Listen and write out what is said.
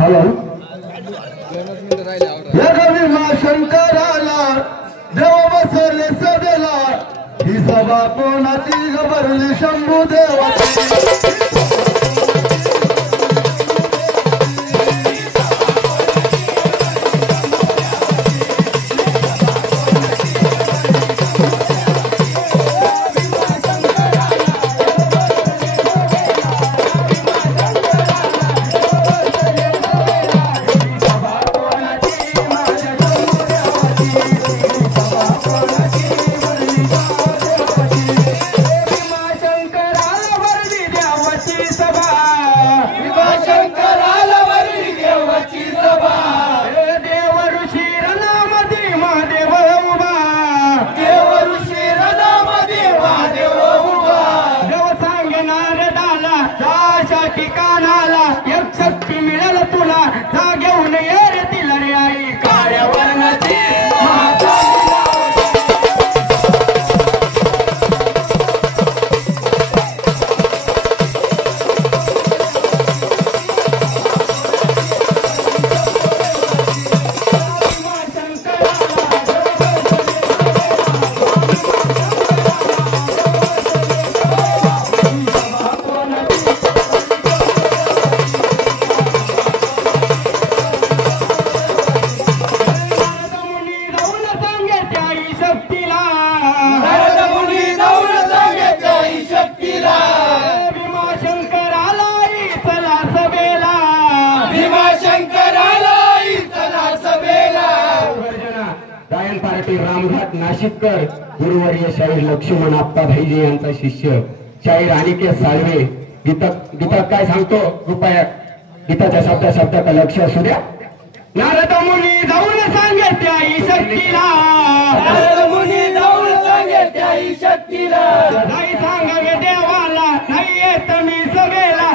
Hello Bhima शंकराला देव बसले सभेला ही सभा कोणाची घबरली शंभू देवाची ठिकाणाला एक शक्ती मिळेल तुला जा घेऊन ये रे तिला रे आई कार्यावरणाची रामघाट नाशिककर गुरुवर्य शाहीर लक्ष्मण आप्पा भाईजी यांचा शिष्य शाहीर अनिकेत साळवे गीतात काय सांगतो कृपया गीताच्या शब्दाचा लक्ष असू द्या। नारद मुनी जाऊन सांगे त्या शक्तीला नारद मुनी जाऊन सांगे त्या शक्तीला नाही सांगावे देवाला नाही येत मी सगळ्याला